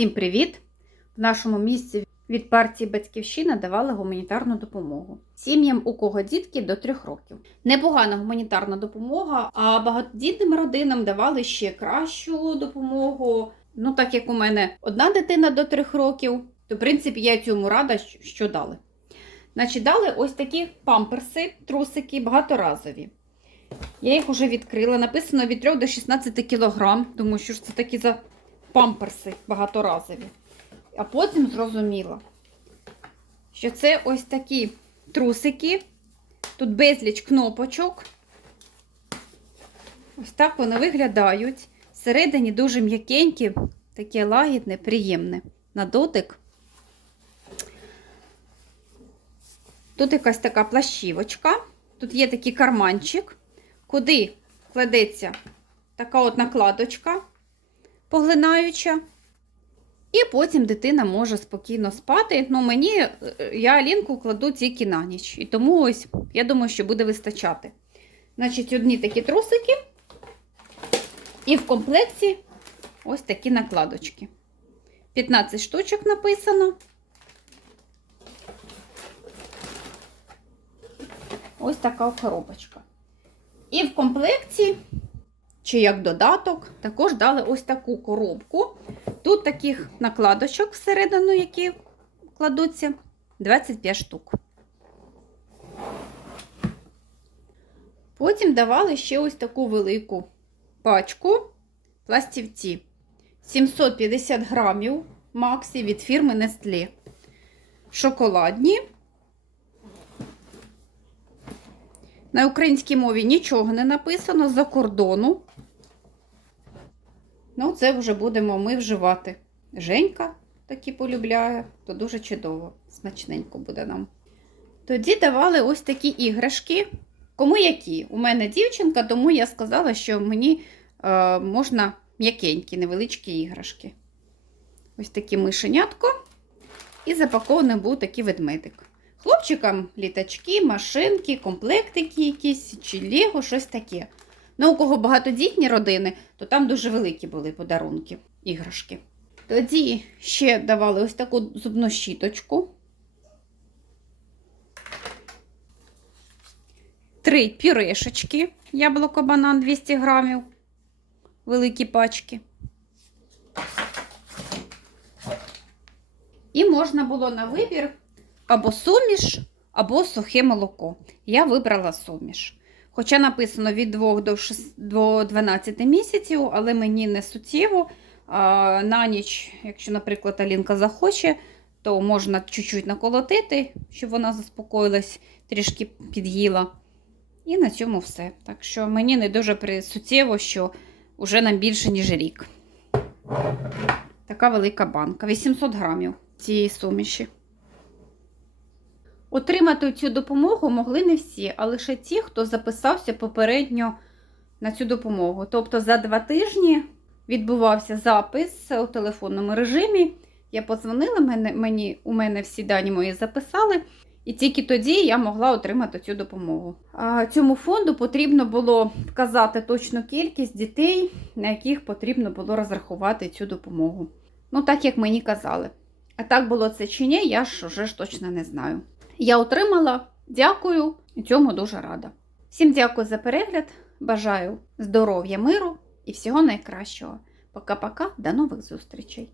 Всім привіт! В нашому місці від партії Батьківщина давали гуманітарну допомогу сім'ям, у кого дітки до 3 років. Непогана гуманітарна допомога, а багатодітним родинам давали ще кращу допомогу. Ну, так як у мене одна дитина до 3 років, то в принципі я цьому рада, що- дали. Значить, дали ось такі памперси, трусики багаторазові. Я їх вже відкрила. Написано від 3 до 16 кг, тому що ж це такі за памперси багаторазові. А потім зрозуміла, що це ось такі трусики. Тут безліч кнопочок. Ось так вони виглядають. Всередині дуже м'якенькі, таке лагідне, приємне на дотик. Тут якась така плащівочка. Тут є такий карманчик, куди кладеться така от накладочка поглинаюча. І потім дитина може спокійно спати. Ну, мені, е, я Алінку кладу тільки на ніч. І тому ось, я думаю, що буде вистачати. Значить, одні такі трусики. І в комплекті ось такі накладочки. 15 штучок написано. Ось така коробочка. І в комплекті, чи як додаток, також дали ось таку коробку. Тут таких накладочок всередину, які кладуться, 25 штук. Потім давали ще ось таку велику пачку пластівці. 750 грамів Максі від фірми Nestlé. Шоколадні. На українській мові нічого не написано за кордону. Ну, це вже будемо ми вживати. Женька такі полюбляє, то дуже чудово, смачненько буде нам. Тоді давали ось такі іграшки. Кому які? У мене дівчинка, тому я сказала, що мені е, можна м'якенькі, невеличкі іграшки. Ось такі мишенятко. І запакований був такий ведмедик. Хлопчикам літачки, машинки, комплектики якісь, чи лего, щось таке. Ну, у кого багатодітні родини, то там дуже великі були подарунки, іграшки. Тоді ще давали ось таку зубну щіточку. Три пюрешечки, яблуко банан 200 грамів, великі пачки. І можна було на вибір або суміш, або сухе молоко. Я вибрала суміш. Хоча написано від 2 до 6, до 12 місяців, але мені не суттєво. На ніч, якщо, наприклад, Алінка захоче, то можна чуть-чуть наколотити, щоб вона заспокоїлась, трішки під'їла. І на цьому все. Так що мені не дуже суттєво, що вже нам більше, ніж рік. Така велика банка. 800 грамів цієї суміші. Отримати цю допомогу могли не всі, а лише ті, хто записався попередньо на цю допомогу. Тобто за два тижні відбувався запис у телефонному режимі. Я подзвонила, мені, у мене всі дані мої записали, і тільки тоді я могла отримати цю допомогу. Цьому фонду потрібно було вказати точну кількість дітей, на яких потрібно було розрахувати цю допомогу. Ну, так як мені казали. А так було це чи ні, я ж вже ж точно не знаю. Я отримала, дякую і цьому дуже рада. Всім дякую за перегляд. Бажаю здоров'я, миру і всього найкращого. Пока-пока, до нових зустрічей!